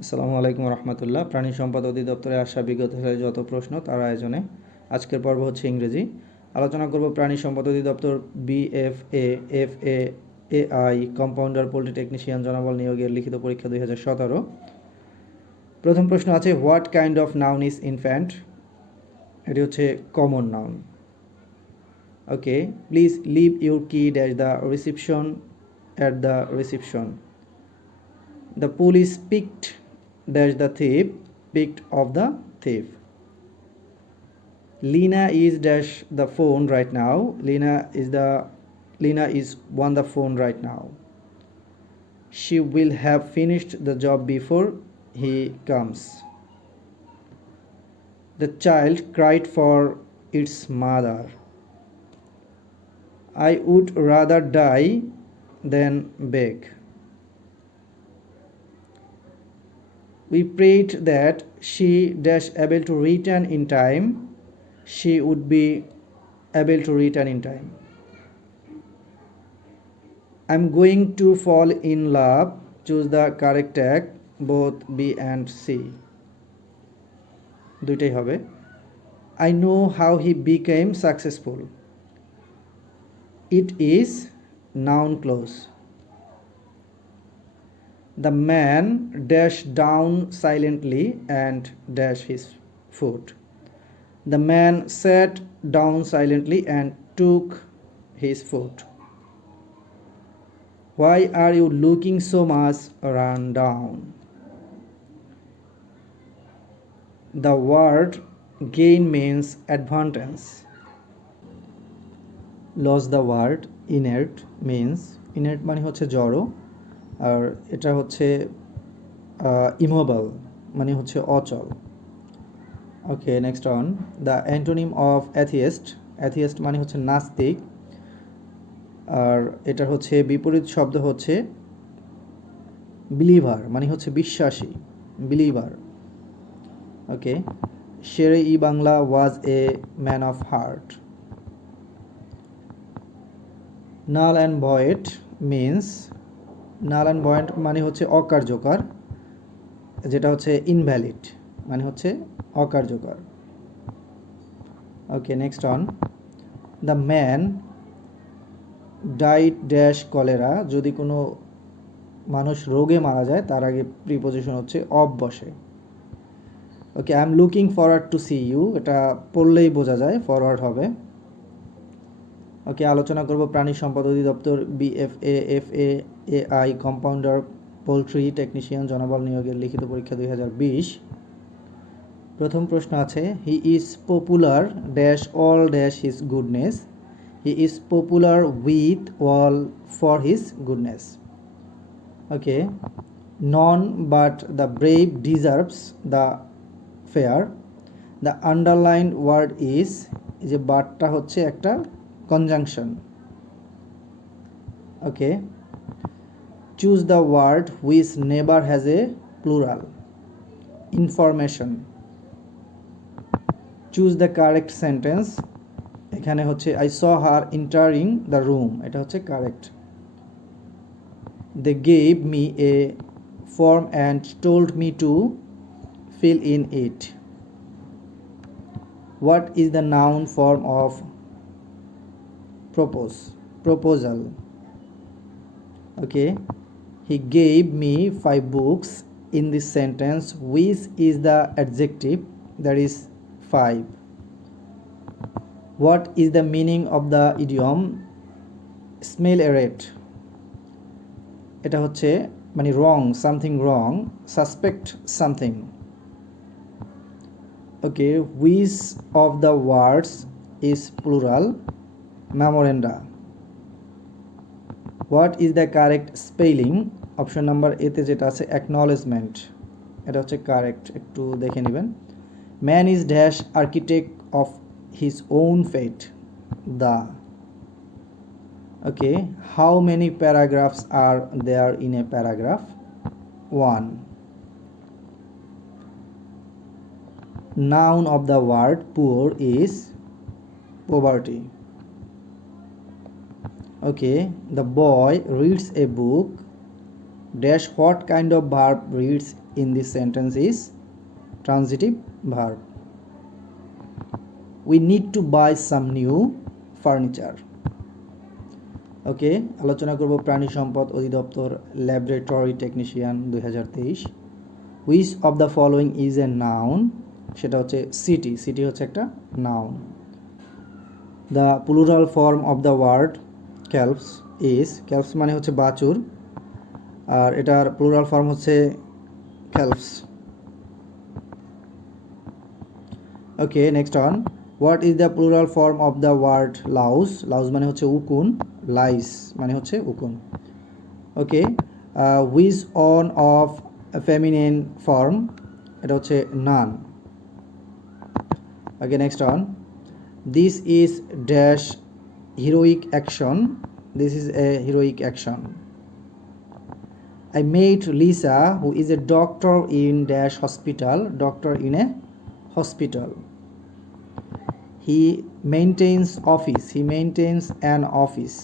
আসসালামু আলাইকুম রহমতুল্লাহ। প্রাণী সম্পদ অধিদপ্তরে আসা বিগত সালের যত প্রশ্ন তার আয়োজনে আজকের পর্ব হচ্ছে ইংরেজি। আলোচনা করব প্রাণী সম্পদ অধিদপ্তর BFA FA AI compounder poultry technician জনবল নিয়োগের লিখিত পরীক্ষা 2017। প্রথম প্রশ্ন আছে, what kind of noun is infant? এটি হচ্ছে common noun. Okay, please leave your key dash the reception at the reception. The police picked of the thief. Lena is dash the phone right now. Lena is on the phone right now. She will have finished the job before he comes. The child cried for its mother. I would rather die than beg. We prayed that she dash able to return in time. She would be able to return in time. I'm going to fall in love. Choose the correct tag, both B and C. দুইটাই হবে। I know how he became successful. It is noun clause. The man dashed down silently and dashed his foot. The man sat down silently and took his foot. Why are you looking so much run down? The word gain means advantage. Lost the word inert means inert মানে হচ্ছে জড়, আর এটা হচ্ছে ইমোবল মানে হচ্ছে অচল। Okay, next on. The antonym of atheist. Atheist মানে হচ্ছে নাস্তিক, আর এটা হচ্ছে বিপরীত শব্দ হচ্ছে বিলিভার মানে হচ্ছে বিশ্বাসী, believer. Okay, Sher e Bangla was a man of heart. Null and void means null and void মানে হচ্ছে অকার্যকর, যেটা হচ্ছে ইনভ্যালিড মানে হচ্ছে অকার্যকর। Okay, next on. The man died dash cholera. যদি কোনো মানুষ রোগে মারা যায় তার আগে প্রিপোজিশন হচ্ছে অফ বসে। Okay, I am looking forward to see you, এটা পড়লেই বোঝা যায় ফরওয়ার্ড হবে। ওকে, আলোচনা করব প্রাণী সম্পদ অধিদপ্তর BFA FA AI compounder poultry technician জনবল নিয়োগের লিখিত পরীক্ষা 2020। প্রথম প্রশ্ন আছে, he is popular dash all dash his goodness. He is popular with all for his goodness. Okay, none but the brave deserves the fair. The underline word is, এই যে বাটটা হচ্ছে একটা conjunction. Okay, choose the word which never has a plural. Information. Choose the correct sentence. এখানে হচ্ছে I saw her entering the room, এটা হচ্ছে correct. They gave me a form and told me to fill in it. What is the noun form of proposal? Okay, he gave me 5 books. In this sentence, which is the adjective? That is 5. What is the meaning of the idiom smell a rat? এটা হচ্ছে মানে wrong, something wrong, suspect something. Okay, which of the words is plural? Memoranda. What is the correct spelling? Option number এতে যেটা আছে acknowledgement, এটা হচ্ছে কারেক্ট, একটু দেখে নেবেন। Man is dash architect of his own fate. The. Okay, how many paragraphs are there in a paragraph? 1. Noun of the word poor is poverty. Okay, the boy reads a book dash what kind of verb reads in this sentence is transitive verb. We need to buy some new furniture. Okay, আলোচনা করব প্রাণী সম্পদ অধিদপ্তর laboratory technician 2023। Which of the following is a noun, সেটা হচ্ছে city. City হচ্ছে একটা নাউন। The plural form of the word calf is, calf মানে হচ্ছে বাছুর, আর এটার প্লুরাল ফর্ম হচ্ছে calves. Okay, next on, what is the plural form of the word louse, louse মানে হচ্ছে উকুন, লাইস মানে হচ্ছে উকুন। Okay, which one of feminine form, এটা হচ্ছে nun. Okay, next on, this is dash heroic action, this is a heroic action. I met Lisa, who is a doctor in dash hospital, doctor in a hospital. He maintains office, he maintains an office.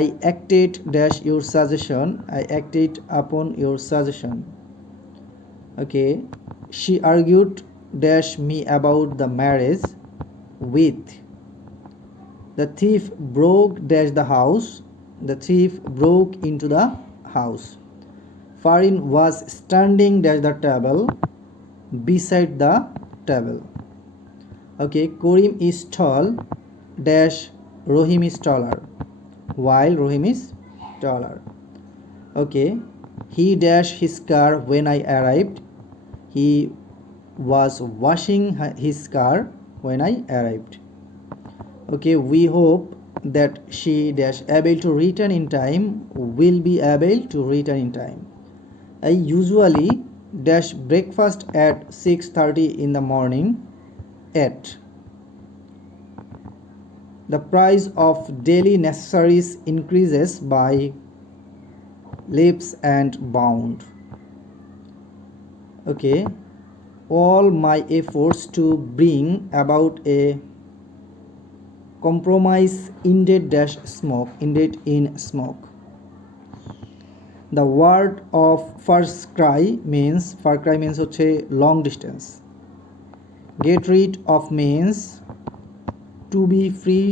I acted dash your suggestion, I acted upon your suggestion. Okay, she argued dash me about the marriage with. The thief broke dash the house, the thief broke into the house. Farin was standing dash the table, beside the table. Okay, Karim is tall dash Rohim is taller, while Rohim is taller. Okay, he dash his car when I arrived, he was washing his car when I arrived. Okay, we hope that she dash able to return in time, will be able to return in time. I usually dash breakfast at 6:30 in the morning at. The price of daily necessaries increases by leaps and bounds. Okay, all my efforts to bring about a compromise ended dash smoke, ended in smoke. The word of first cry means, far cry means হচ্ছে long distance. Get rid of means to be free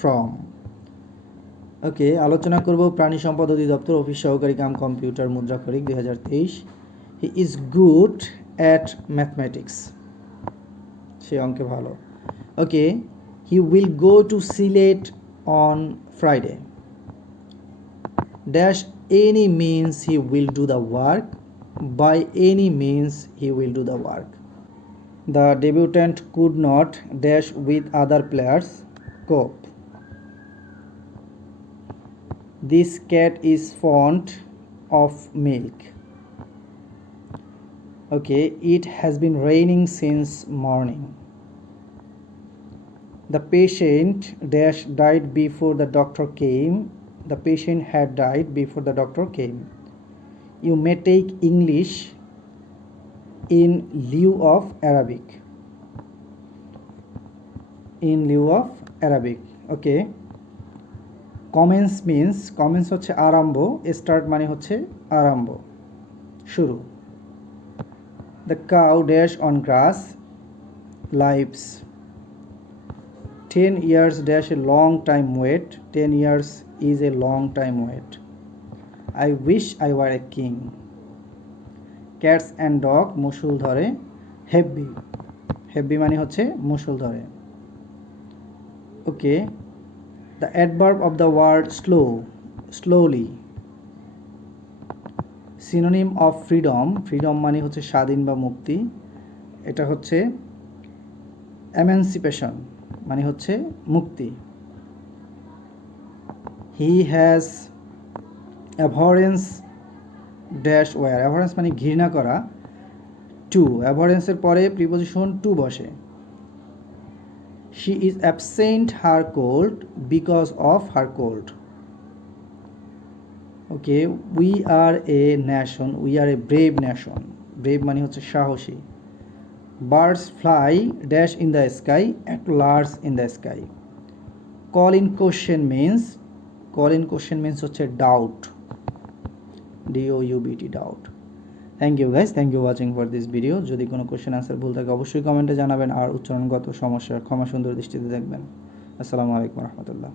from. Okay, আলোচনা করব প্রাণী সম্পদ অধিদপ্তর office সহকারী cum computer মুদ্রাক্ষরিক 2023। He is good at mathematics, সে অঙ্কে ভালো। ওকে, he will go to Sylhet on Friday. Dash any means he will do the work, by any means he will do the work. The debutant could not dash with other players cope. This cat is fond of milk. Okay, it has been raining since morning. The patient dash died before the doctor came, the patient had died before the doctor came. You may take English in lieu of Arabic, in lieu of Arabic. Okay, commence means, commence হচ্ছে আরম্ভ, start মানে হচ্ছে আরম্ভ, শুরু। The cow dash on grass lives. 10 years dash a long time wait, 10 years is a long time wait. I wish I were a king. Cats and dog মুষল ধরে হেব্বি, হেব্বি মানে হচ্ছে মুষল ধরে। ওকে, the adverb of the word slow, slowly. synonym of freedom, freedom মানে হচ্ছে স্বাধীন বা মুক্তি, এটা হচ্ছে emancipation মানে হচ্ছে মুক্তি। হি হ্যাজ অ্যাভরেন্স ড্যাশ ওয়ার, অ্যাভরেন্স মানে ঘৃণা করা, টু, অ্যাভরেন্সের পরে প্রিপোজিশন টু বসে। She is absent her cold because of her cold. Okay, we are A nation, we are A brave nation, brave মানে হচ্ছে সাহসী। Birds fly dash in the sky, at large in the sky. Call in question means, call in question means হচ্ছে doubt, doubt, thank you guys, thank you watching for this video. যদি কোনো question answer ভুল থাকে অবশ্যই কমেন্টে জানাবেন, আর উচ্চারণগত সমস্যার ক্ষমা সুন্দর দৃষ্টিতে দেখবেন। আসসালামু আলাইকুম রহমতুল্লাহ।